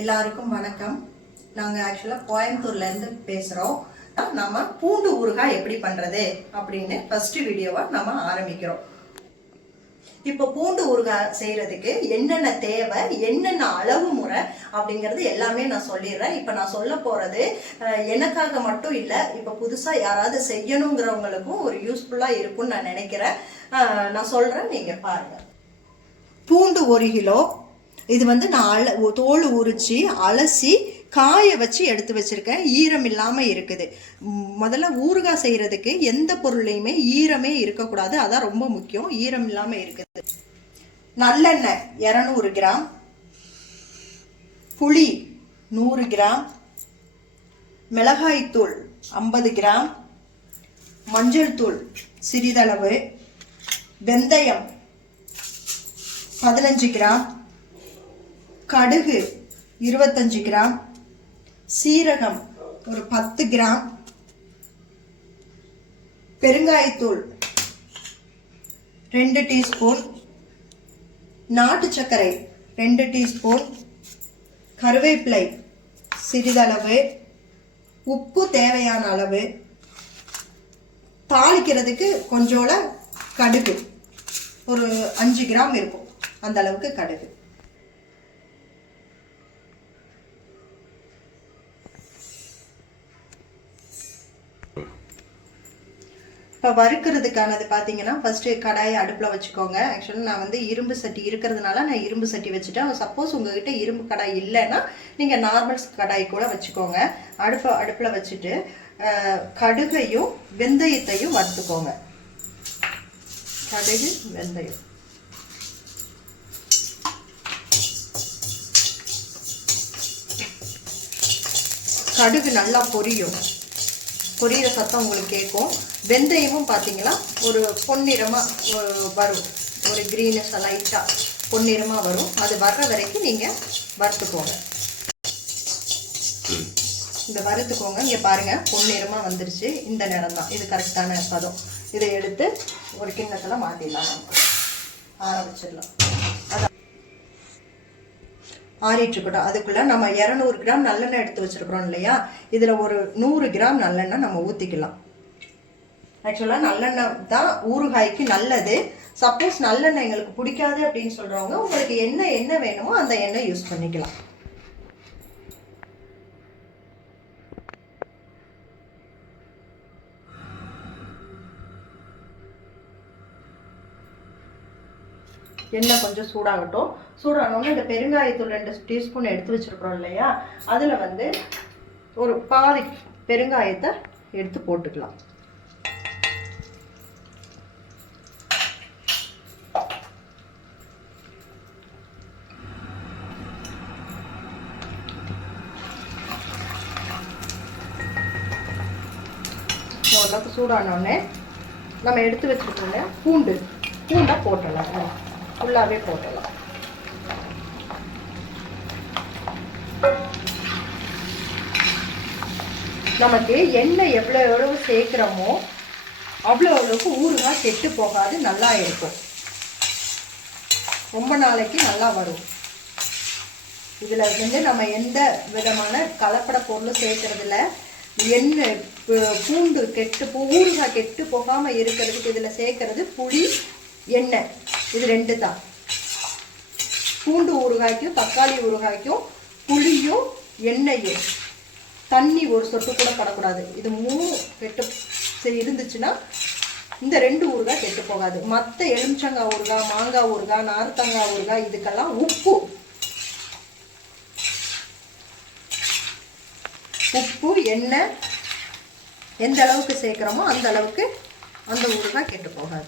எல்லாருக்கும் வணக்கம். நாங்கள் ஆக்சுவலாக கோயம்புத்தூர்லேருந்து பேசுகிறோம் நம்ம பூண்டு ஊறுகாய் எப்படி பண்ணுறது அப்படின்னு ஃபஸ்ட்டு வீடியோவை நம்ம ஆரம்பிக்கிறோம். இப்போ பூண்டு ஊறுகாய் செய்கிறதுக்கு என்னென்ன தேவை என்னென்ன அளவு முறை அப்படிங்கிறது எல்லாமே நான் சொல்லிடுறேன். இப்போ நான் சொல்ல போகிறது எனக்காக மட்டும் இல்லை இப்போ புதுசாக யாராவது செய்யணுங்கிறவங்களுக்கும் ஒரு யூஸ்ஃபுல்லாக இருக்கும்னு நான் நினைக்கிறேன். நான் சொல்கிறேன் நீங்கள் பாருங்கள் பூண்டு ஒரு கிலோ இது வந்து நான் அல தோல் உரித்து அலசி காய வச்சு எடுத்து வச்சிருக்கேன். ஈரம் இல்லாமல் இருக்குது. முதல்ல ஊறுகாய் செய்கிறதுக்கு எந்த பொருளையுமே ஈரமே இருக்கக்கூடாது. அதான் ரொம்ப முக்கியம். ஈரம் இல்லாமல் இருக்குது. நல்லெண்ணெய் இரநூறு கிராம். புளி நூறு கிராம். மிளகாய்த்தூள் ஐம்பது கிராம். மஞ்சள் தூள் சிறிதளவு. வெந்தயம் பதினஞ்சு கிராம். கடுகு இருபத்தஞ்சு கிராம் சீரகம் ஒரு பத்து கிராம் பெருங்காயத்தூள் ரெண்டு டீஸ்பூன் நாட்டு சர்க்கரை ரெண்டு டீஸ்பூன் கருவேப்பிலை சிறிதளவு உப்பு தேவையான அளவு தாளிக்கிறதுக்கு கொஞ்சோட கடுகு. ஒரு அஞ்சு கிராம் இருக்கும். அந்த அளவுக்கு கடுகு. இப்போ வறுக்கிறதுக்கானது பார்த்தீங்கன்னா ஃபஸ்ட்டு கடாயை அடுப்பில் வச்சுக்கோங்க. ஆக்சுவலாக நான் வந்து இரும்பு சட்டி இருக்கிறதுனால நான் இரும்பு சட்டி வச்சுட்டேன். சப்போஸ் உங்ககிட்ட இரும்பு கடாய் இல்லைன்னா நீங்கள் நார்மல் கடாய் கூட வச்சுக்கோங்க. அடுப்பை அடுப்பில் வச்சுட்டு கடுகையும் வெந்தயத்தையும் வறுத்துக்கோங்க. கடுகு வெந்தயம். கடுகு நல்லா பொரியும். பொரியிற சத்தம் உங்களுக்கு கேட்கும். வெந்தயமும் பார்த்தீங்கன்னா ஒரு பொன்னிறமாக வரும். ஒரு க்ரீனஸ் லைட்டாக பொன்னிறமாக வரும். அது வர்ற வரைக்கும் நீங்கள் வறுத்துக்கோங்க. இந்த வறுத்துக்கோங்க. இங்கே பாருங்கள் பொன்னிறமாக வந்துருச்சு. இந்த நேரம் தான். இது கரெக்டான பதம். இதை எடுத்து ஒரு கிண்ணத்தில் மாற்றிடலாம் ஆரம்பிச்சிடலாம். அதான். ஆறிட்டு இருக்கட்டும் அதுக்குள்ள நம்ம இரநூறு கிராம் நல்லெண்ணெய் எடுத்து வச்சிருக்கிறோம் இல்லையா? இதில் ஒரு நூறு கிராம் நல்லெண்ணெய் நம்ம ஊற்றிக்கலாம் ஆக்சுவலாக நல்லெண்ணெய் தான் ஊறுகாய்க்கு நல்லது. சப்போஸ் நல்லெண்ணெய் எங்களுக்கு பிடிக்காது அப்படின்னு சொல்கிறவங்க உங்களுக்கு என்ன எண்ணெய் வேணுமோ அந்த எண்ணெய் யூஸ் பண்ணிக்கலாம். எண்ணெய் கொஞ்சம் சூடாகட்டும். சூடானோடனே இந்த பெருங்காயத்தூள் ரெண்டு டீஸ்பூன் எடுத்து வச்சிருக்கிறோம் இல்லையா? அதில் வந்து ஒரு பாதி பெருங்காயத்தை எடுத்து போட்டுக்கலாம். சூடானோடனே நம்ம எடுத்து வச்சுருக்கோங்க பூண்டு பூண்டை போட்டுடலாம். ஃபுல்லாகவே போட்டலாம் நமக்கு எண்ணெய் எவ்வளோ எவ்வளவு சேர்க்குறோமோ அவ்வளோ அவ்வளோக்கு ஊறுகாய் கெட்டு போகாது நல்லா இருக்கும். ரொம்ப நாளைக்கு நல்லா வரும். இதில் வந்து நம்ம எந்த விதமான கலப்பட பொருளும் சேர்க்கறதில்ல. எண்ணெய் பூண்டு கெட்டு போ ஊறுகாய் கெட்டு போகாமல் இருக்கிறதுக்கு இதில் சேர்க்கறது புளி எண்ணெய். இது ரெண்டு தான் பூண்டு ஊறுகாய்க்கும் தக்காளி ஊறுகாய்க்கும் புளியும் எண்ணெயும். தண்ணி ஒரு சொட்டு கூட படக்கூடாது. இது மூணு கெட்டு சரி இருந்துச்சுன்னா இந்த ரெண்டு ஊறுகாய் கெட்டு போகாது. மற்ற எலுமிச்சங்காய் ஊறுகாய் மாங்காய் ஊறுகாய் நார்த்தங்காய் ஊறுகாய் இதுக்கெல்லாம் உப்பு. உப்பு எண்ணெய் எந்த அளவுக்கு சேர்க்குறோமோ அந்த அளவுக்கு அந்த ஊறுகாய் கெட்டு போகாது.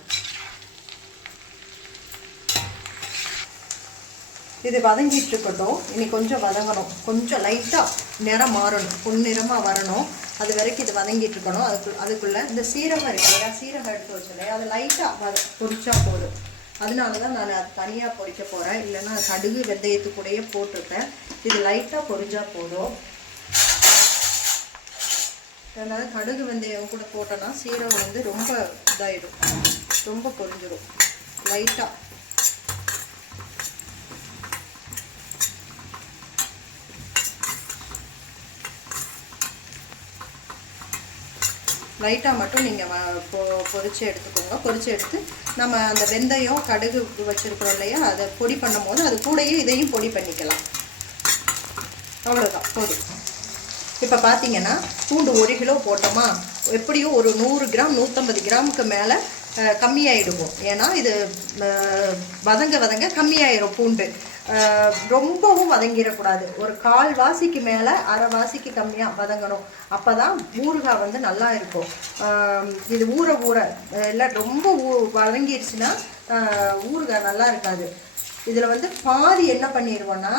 இது வதங்கிட்டு இருக்கட்டும் இனி கொஞ்சம் வதங்கணும். கொஞ்சம் லைட்டாக நிறம் மாறணும். பொன்னிறமாக வரணும். அது வரைக்கும் இது வதங்கிட்டு இருக்கணும் அதுக்கு அதுக்குள்ளே இந்த சீரகம் இருக்கு இல்லையா? சீரகம் எடுத்து வச்சு இல்லையா? அது லைட்டாக வத பொரிச்சா போதும். அதனால தான் நான் அது தனியாக பொரிக்க போகிறேன் இல்லைன்னா கடுகு வெந்தயத்து கூடயே போட்டிருப்பேன். இது லைட்டாக பொறிஞ்சால் போதும். அதனால் கடுகு வெந்தயம் கூட போட்டோம்னா சீரகம் வந்து ரொம்ப இதாகிடும் ரொம்ப பொரிஞ்சிடும் லைட்டாக லைட்டாக மட்டும் நீங்கள் பொ பொறிச்சு எடுத்துக்கோங்க. பொறிச்சு எடுத்து நம்ம அந்த வெந்தயம் கடுகு வச்சுருக்கிறோம் இல்லையா? அதை பொடி பண்ணும் போது அது கூடயே இதையும் பொடி பண்ணிக்கலாம். அவ்வளோதான் போதும். இப்போ பார்த்தீங்கன்னா பூண்டு ஒரு கிலோ போட்டோமா? எப்படியும் ஒரு நூறு கிராம் நூற்றம்பது கிராமுக்கு மேலே கம்மியாயிடுவோம். ஏன்னா இது வதங்க வதங்க கம்மியாயிரும் பூண்டு. ரொம்பவும் வதங்கிடக்கூடாது. ஒரு கால் வாசிக்கு மேலே அரை வாசிக்கு கம்மியாக வதங்கணும். அப்போ தான் ஊறுகாய் வந்து நல்லா இருக்கும். இது ஊற ஊற இல்லை ரொம்ப ஊ வதங்கிடுச்சுன்னா ஊறுகாய் நல்லா இருக்காது. இதில் வந்து பாதி என்ன பண்ணிடுவோன்னா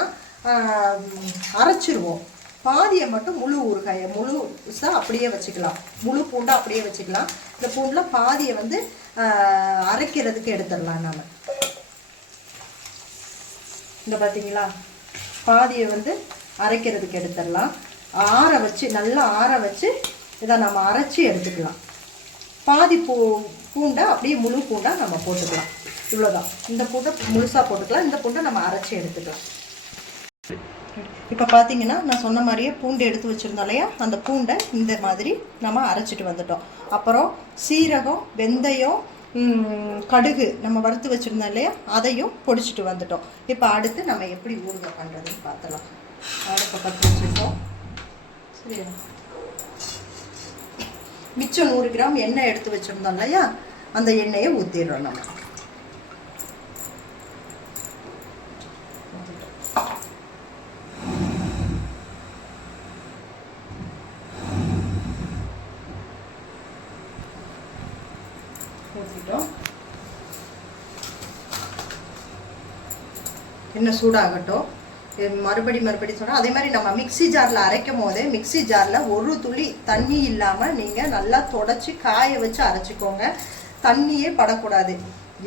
அரைச்சிருவோம். பாதியை மட்டும் முழு ஊறுகாயை முழுசா அப்படியே வச்சுக்கலாம். முழு பூண்டை அப்படியே வச்சுக்கலாம். இந்த பூண்டில் பாதியை வந்து அரைக்கிறதுக்கு எடுத்துடலாம் நாம். இந்த பார்த்தீங்களா பாதியை வந்து அரைக்கிறதுக்கு எடுத்துடலாம். ஆற வச்சு நல்லா ஆற வச்சு இதை நம்ம அரைச்சி எடுத்துக்கலாம். பாதி பூ பூண்டை அப்படியே முழு பூண்டாக நம்ம போட்டுக்கலாம். இவ்வளோதான் இந்த பூண்டை முழுசாக போட்டுக்கலாம். இந்த பூண்டை நம்ம அரைச்சி எடுத்துக்கலாம். இப்போ பார்த்தீங்கன்னா நான் சொன்ன மாதிரியே பூண்டு எடுத்து வச்சுருந்தோம் இல்லையா? அந்த பூண்டை இந்த மாதிரி நம்ம அரைச்சிட்டு வந்துட்டோம். அப்புறம் சீரகம் வெந்தயம் கடுகு நம்ம வறுத்து வச்சுருந்தோம் இல்லையா? அதையும் பொடிச்சிட்டு வந்துட்டோம். இப்போ அடுத்து நம்ம எப்படி ஊறுகாய் பண்ணுறதுன்னு பார்த்துலாம் அடுப்பை பற்றி வச்சுருக்கோம். சரியா? மிச்சம் நூறு கிராம் எண்ணெய் எடுத்து வச்சுருந்தோம் இல்லையா? அந்த எண்ணெயை ஊற்றிடுறோம் நம்ம ஊற்றிட்டோம் எண்ணெய் சூடாகட்டும். மறுபடி மறுபடி சொன்னால் அதே மாதிரி நம்ம மிக்ஸி ஜாரில் அரைக்கும் போதே மிக்ஸி ஜாரில் ஒரு துளி தண்ணி இல்லாமல் நீங்கள் நல்லா தொடச்சி காய வச்சு அரைச்சிக்கோங்க. தண்ணியே படக்கூடாது.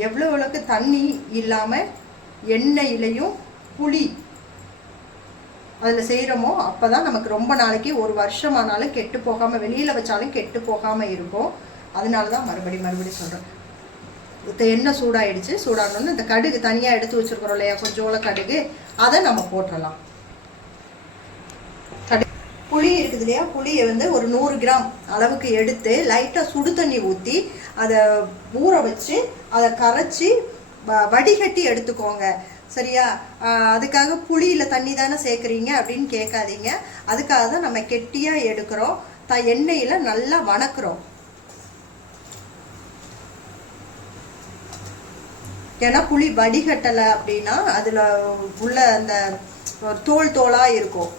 எவ்வளோ எவ்வளோக்கு தண்ணி இல்லாமல் எண்ணெயிலையும் புளி அதில் செய்கிறோமோ அப்போ தான் நமக்கு ரொம்ப நாளைக்கு ஒரு வருஷமானாலும் கெட்டு போகாமல் வெளியில் வச்சாலும் கெட்டு போகாமல் இருக்கும். அதனால தான் மறுபடி மறுபடி சொல்கிறேன் எண்ணெய் சூடாயிடுச்சு சூடானோன்னு இந்த கடுகு தனியாக எடுத்து வச்சுருக்குறோம் இல்லையா கொஞ்சோள கடுகு அதை நம்ம போட்டுடலாம் புளி இருக்குது இல்லையா புளியை வந்து ஒரு நூறு கிராம் அளவுக்கு எடுத்து லைட்டாக சுடு தண்ணி ஊற்றி அதை ஊற வச்சு அதை கரைச்சி வ- வடிகட்டி எடுத்துக்கோங்க. சரியா? அதுக்காக புளியில் தண்ணி தானே சேர்க்குறீங்க அப்படின்னு கேட்காதீங்க. அதுக்காக தான் நம்ம கெட்டியாக எடுக்கிறோம். த எண்ணெயில் நல்லா வணக்குறோம். ஏன்னா புளி வடிகட்டலை அப்படின்னா அதில் உள்ள அந்த தோல் தோலாக இருக்கும்.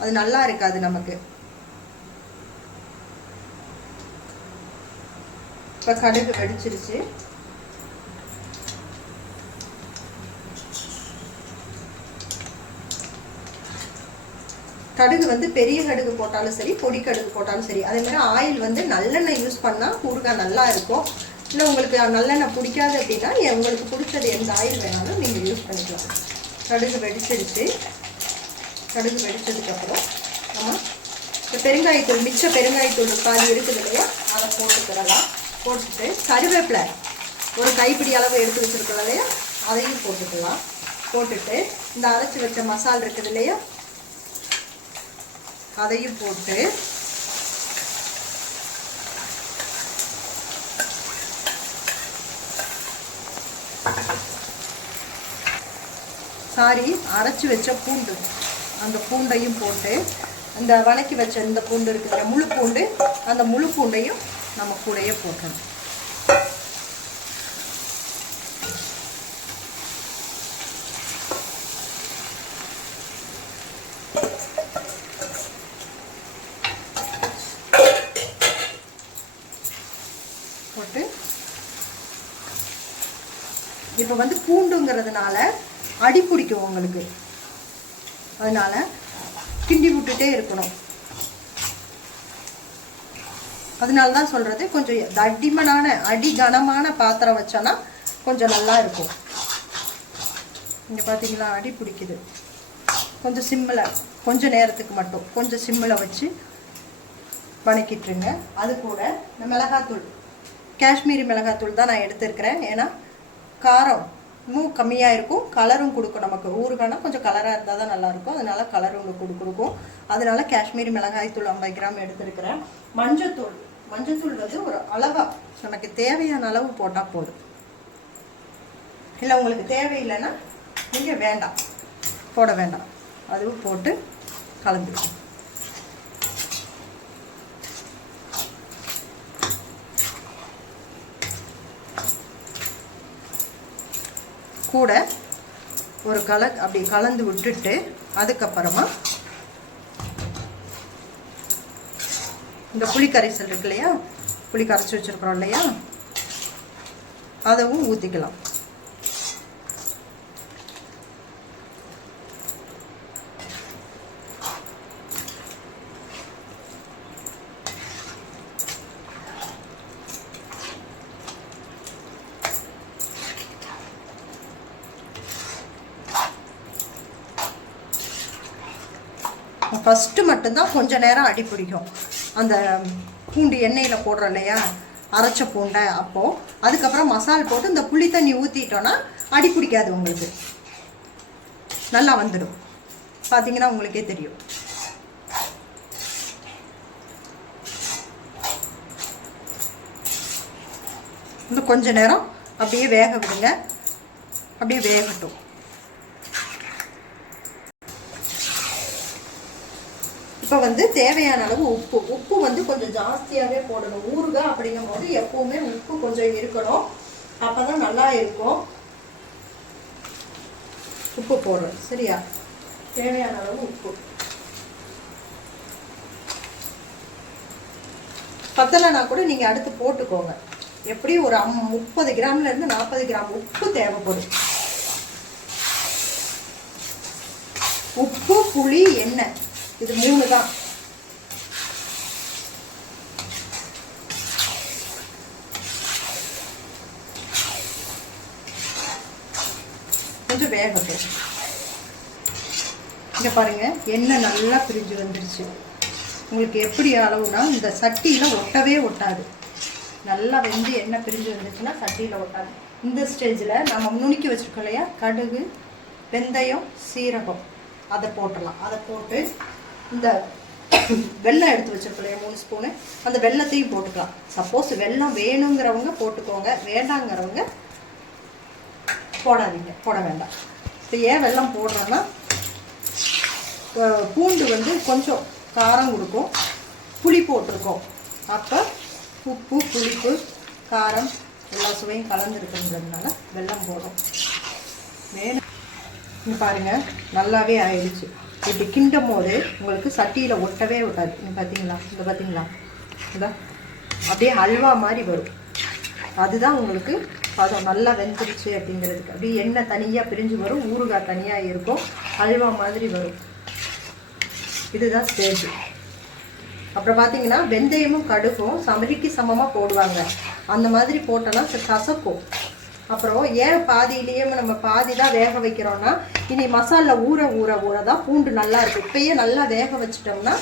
அது நல்லா இருக்காது நமக்கு. இப்போ கடுகு வெடிச்சிருச்சு. கடுகு வந்து பெரிய கடுகு போட்டாலும் சரி பொடி கடுகு போட்டாலும் சரி. அதே மாதிரி ஆயில் வந்து நல்லெண்ணெய் யூஸ் பண்ணால் ஊறுகாய் நல்லா இருக்கும். இல்லை உங்களுக்கு நல்லெண்ணெய் பிடிக்காது அப்படின்னா உங்களுக்கு பிடிச்சது எந்த ஆயில் வேணாலும் நீங்கள் யூஸ் பண்ணிக்கலாம். கடுகு வெடிச்செடுத்து கடுகு வெடிச்சதுக்கப்புறம் நம்ம இந்த பெருங்காயத்தூள் மிச்ச பெருங்காயத்தூள் பாதி இருக்குது இல்லையா அதை போட்டுக்கிடலாம். போட்டுட்டு கருவேப்பிலை ஒரு கைப்பிடி அளவு எடுத்து வச்சிருக்கோம் இல்லையா அதையும் போட்டுக்கலாம். போட்டுட்டு இந்த அரைச்சி வச்ச மசால் இருக்குது இல்லையா அதையும் போட்டு சாரி அரைச்சி வச்ச பூண்டு. அந்த பூண்டையும் போட்டு இந்த வணக்கி வச்ச இந்த பூண்டு இருக்கிற முழு பூண்டு அந்த முழு பூண்டையும் நம்ம கூடையே போட்டணும் போட்டு இப்போ வந்து பூண்டுங்கிறதுனால அடி பிடிக்கும் உங்களுக்கு. அதனால கிண்டி விட்டுட்டே இருக்கணும். அதனால தான் சொல்கிறது கொஞ்சம் தடிமனான அடி கனமான பாத்திரம் வச்சோன்னா கொஞ்சம் நல்லா இருக்கும். இங்கே பார்த்தீங்களா அடி பிடிக்குது. கொஞ்சம் சிம்மில் கொஞ்சம் நேரத்துக்கு மட்டும் கொஞ்சம் சிம்மில் வச்சு வணக்கிட்டுருங்க அது கூட இந்த மிளகாத்தூள். காஷ்மீரி மிளகாத்தூள் தான் நான் எடுத்துருக்கிறேன். ஏன்னா காரம் மூ கம்மியாக இருக்கும். கலரும் கொடுக்கும் நமக்கு. ஊறுகானா கொஞ்சம் கலராக இருந்தால் தான் நல்லாயிருக்கும். அதனால கலர் உங்களுக்கு கொடு- அதனால காஷ்மீரி மிளகாய் தூள் ஐம்பது கிராம் எடுத்துருக்கிறேன். மஞ்சத்தூள். மஞ்சத்தூள் வந்து ஒரு அளவாக நமக்கு தேவையான அளவு போட்டால் போதும். இல்லை உங்களுக்கு தேவையில்லைன்னா நீங்கள் வேண்டாம். போட வேண்டாம். அதுவும் போட்டு கலந்துக்கலாம் கூட ஒரு கல அப்படி கலந்து விட்டுட்டு அதுக்கப்புறமா இந்த புளி கரைசல் இருக்கு இல்லையா? புளி கரைச்சி வச்சுருக்குறோம் இல்லையா? அதவும் ஊற்றிக்கலாம் ஃபஸ்ட்டு மட்டும்தான் கொஞ்ச நேரம் அடி பிடிக்கும். அந்த பூண்டு எண்ணெயில் போடுறோம் இல்லையா? அரைச்ச பூண்டை அப்போது அதுக்கப்புறம் மசால் போட்டு இந்த புளி தண்ணி ஊற்றிட்டோன்னா அடி பிடிக்காது உங்களுக்கு. நல்லா வந்துடும். பார்த்தீங்கன்னா உங்களுக்கே தெரியும். இன்னும் கொஞ்ச நேரம் அப்படியே வேக விடுங்க. அப்படியே வேகட்டும். இப்போ வந்து தேவையான அளவு உப்பு. உப்பு வந்து கொஞ்சம் ஜாஸ்தியாகவே போடணும். ஊறுகாய் அப்படிங்கும் போது எப்பவுமே உப்பு கொஞ்சம் இருக்கணும். அப்போ தான் நல்லா இருக்கும். உப்பு போடுறோம் சரியா? தேவையான அளவு உப்பு. பத்தலைனா கூட நீங்கள் அடுத்து போட்டுக்கோங்க. எப்படியும் ஒரு அம் முப்பது கிராம்லேருந்து நாற்பது கிராம் உப்பு தேவைப்படும். உப்பு புளி எண்ணெய். இது மூணு தான். கொஞ்சம் வேகட்டும் இங்க பாருங்க எண்ணெய் நல்லா பிரிஞ்சு வந்துருச்சு. உங்களுக்கு எப்படி அளவுனா இந்த சட்டியில் ஒட்டவே ஒட்டாது. நல்லா வெந்து எண்ணெய் பிரிஞ்சு வந்துச்சுன்னா சட்டியில் ஒட்டாது. இந்த ஸ்டேஜில் நம்ம நுணுக்கி வச்சுருக்கோம் இல்லையா? கடுகு வெந்தயம் சீரகம். அதை போட்டுடலாம். அதை போட்டு இந்த வெள்ளம் எடுத்து வச்சிருக்கோம் மூணு ஸ்பூனு அந்த வெல்லத்தையும் போட்டுக்கலாம். சப்போஸ் வெள்ளம் வேணுங்கிறவங்க போட்டுக்கோங்க வேண்டாங்கிறவங்க போடாதீங்க போட வேண்டாம். இப்போ ஏன் வெள்ளம் போடுறோன்னா பூண்டு வந்து கொஞ்சம் காரம் கொடுக்கும் புளி போட்டிருக்கோம். அப்போ உப்பு புளிப்பு காரம் எல்லா சுவையும் கலந்துருக்குங்கிறதுனால வெள்ளம் போடும் வேணும். பாருங்கள் பாருங்க நல்லாவே ஆயிடுச்சு. இப்படி கிண்டும் போது உங்களுக்கு சட்டியில் ஒட்டவே ஒட்டாது. இங்கே பார்த்தீங்களா இங்கே பார்த்தீங்களா அப்படியே அல்வா மாதிரி வரும். அதுதான் உங்களுக்கு பதம் நல்லா வெந்துருச்சு அப்படிங்கிறதுக்கு. அப்படியே எண்ணெய் தனியாக பிரிஞ்சு வரும். ஊறுகாய் தனியாக இருக்கும். அல்வா மாதிரி வரும். இதுதான் ஸ்டேஜ் அப்புறம் பார்த்தீங்கன்னா வெந்தயமும் கடுகும். சமரிக்கு சமமாக போடுவாங்க. அந்த மாதிரி போட்டோன்னா கசக்கும். அப்புறம் ஏன் பாதியிலேயே நம்ம பாதி தான் வேக வைக்கிறோம்னா இனி மசாலா ஊற ஊற ஊற தான் பூண்டு நல்லா இருக்கும். இப்பயே நல்லா வேக வச்சிட்டோம்னா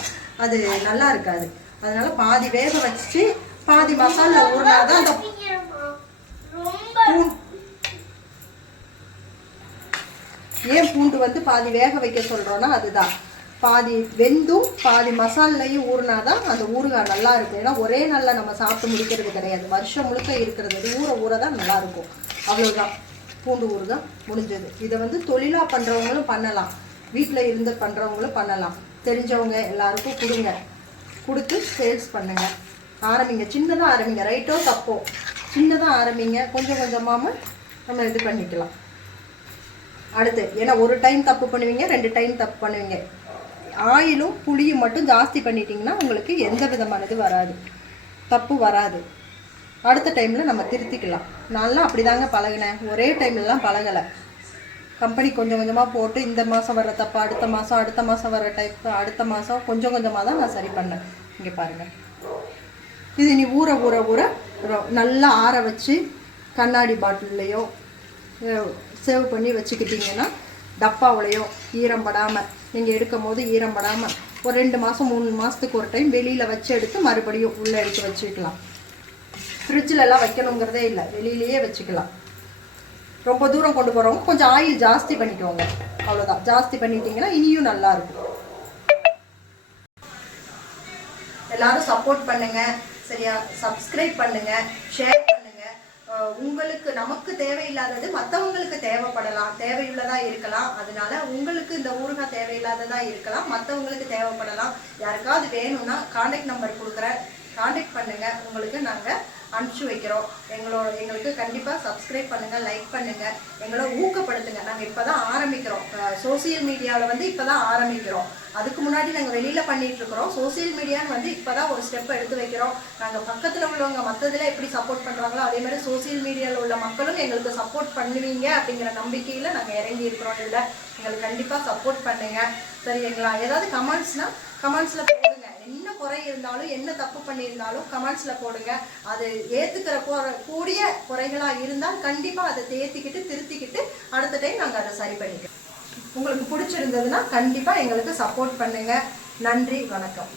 அது நல்லா இருக்காது. அதனால பாதி வேக வச்சுட்டு பாதி மசாலா ஊறினாதான் அந்த ஏன் பூண்டு வந்து பாதி வேக வைக்க சொல்றோம்னா அதுதான். பாதி வெந்தும் பாதி மசாலையும் ஊறினாதான் அந்த ஊறுகாய் நல்லா இருக்கும். ஏன்னா ஒரே நாளில் நம்ம சாப்பிட்டு முடிக்கிறது கிடையாது. வருஷம் முழுக்க இருக்கிறது ஊற ஊற தான் இருக்கும். அவ்வளோதான் பூண்டு ஊறுகாய் முடிஞ்சது. இதை வந்து தொழிலாக பண்ணுறவங்களும் பண்ணலாம். வீட்டில் இருந்து பண்ணுறவங்களும் பண்ணலாம். தெரிஞ்சவங்க எல்லாருக்கும் கொடுங்க. கொடுத்து சேல்ஸ் பண்ணுங்க. ஆரம்பிங்க. சின்னதாக ஆரம்பிங்க. ரைட்டோ தப்போ. சின்னதாக ஆரம்பிங்க. கொஞ்சம் கொஞ்சமாக நம்ம இது பண்ணிக்கலாம். அடுத்து ஏன்னா ஒரு டைம் தப்பு பண்ணுவீங்க ரெண்டு டைம் தப்பு பண்ணுவீங்க. ஆயிலும் புளியும் மட்டும் ஜாஸ்தி பண்ணிட்டீங்கன்னா உங்களுக்கு எந்த விதமானது வராது. தப்பு வராது. அடுத்த டைமில் நம்ம திருத்திக்கலாம். நான்லாம் அப்படிதாங்க பழகினேன். ஒரே டைம்லலாம் பழகலை. கம்பெனி கொஞ்சம் கொஞ்சமாக போட்டு இந்த மாதம் வர தப்பா அடுத்த மாதம் அடுத்த மாதம் வர டைப் அடுத்த மாதம் கொஞ்சம் கொஞ்சமாக தான் நான் சரி பண்ணேன். இங்கே பாருங்கள் இது நீ ஊற ஊற ஊற நல்லா ஆற வச்சு கண்ணாடி பாட்டில்லையோ சேவ் பண்ணி வச்சுக்கிட்டிங்கன்னா டப்பாவிலையோ ஈரம் படாமல் நீங்கள் எடுக்கும் போது ஈரம் படாமல் ஒரு ரெண்டு மாதம் மூணு மாதத்துக்கு ஒரு டைம் வெளியில் வச்சு எடுத்து மறுபடியும் உள்ளே எடுத்து வச்சுக்கலாம். ஃப்ரிட்ஜிலலாம் வைக்கணுங்கிறதே இல்லை. வெளியிலேயே வச்சுக்கலாம். ரொம்ப தூரம் கொண்டு போகிறவங்க கொஞ்சம் ஆயில் ஜாஸ்தி பண்ணிக்கோங்க. அவ்வளோதான் ஜாஸ்தி பண்ணிட்டீங்கன்னா இனியும் நல்லா இருக்கும். எல்லாரும் சப்போர்ட் பண்ணுங்க. சரியா? சப்ஸ்கிரைப் பண்ணுங்க. ஷேர் பண்ணுங்க. உங்களுக்கு நமக்கு தேவையில்லாதது மற்றவங்களுக்கு தேவைப்படலாம். தேவையுள்ளதா இருக்கலாம். அதனால உங்களுக்கு இந்த ஊறுகாய் தேவையில்லாததா இருக்கலாம். மற்றவங்களுக்கு தேவைப்படலாம். யாருக்காவது வேணும்னா கான்டாக்ட் நம்பர் கொடுக்குறேன். கான்டாக்ட் பண்ணுங்க. உங்களுக்கு நாங்கள் அனுப்பிச்சு வைக்கிறோம். எங்களோட எங்களுக்கு கண்டிப்பாக சப்ஸ்கிரைப் பண்ணுங்கள் லைக் பண்ணுங்கள் எங்களை ஊக்கப்படுத்துங்க. நாங்கள் இப்போ தான் ஆரம்பிக்கிறோம் சோசியல் மீடியாவில் வந்து இப்போ தான் ஆரம்பிக்கிறோம். அதுக்கு முன்னாடி நாங்கள் வெளியில் பண்ணிட்டு இருக்கிறோம். சோசியல் மீடியான்னு வந்து இப்போ தான் ஒரு ஸ்டெப் எடுத்து வைக்கிறோம். நாங்கள் பக்கத்தில் உள்ளவங்க மற்றதில் எப்படி சப்போர்ட் பண்ணுறாங்களோ அதே மாதிரி சோசியல் மீடியாவில் உள்ள மக்களும் எங்களுக்கு சப்போர்ட் பண்ணுவீங்க அப்படிங்கிற நம்பிக்கையில் நாங்கள் இறங்கி இருக்கிறோம் இதில். எங்களுக்கு கண்டிப்பாக சப்போர்ட் பண்ணுங்கள் சரிங்களா? ஏதாவது கமெண்ட்ஸ்னால் கமெண்ட்ஸில் குறை இருந்தாலும் என்ன தப்பு பண்ணியிருந்தாலும் கமெண்ட்ஸில் போடுங்க. அது ஏற்றுக்கிற கூடிய குறைகளாக இருந்தால் கண்டிப்பாக அதை தேர்த்திக்கிட்டு திருத்திக்கிட்டு அடுத்த டைம் நாங்கள் அதை சரி பண்ணிக்கிறோம். உங்களுக்கு பிடிச்சிருந்ததுன்னா கண்டிப்பாக எங்களுக்கு சப்போர்ட் பண்ணுங்க. நன்றி வணக்கம்.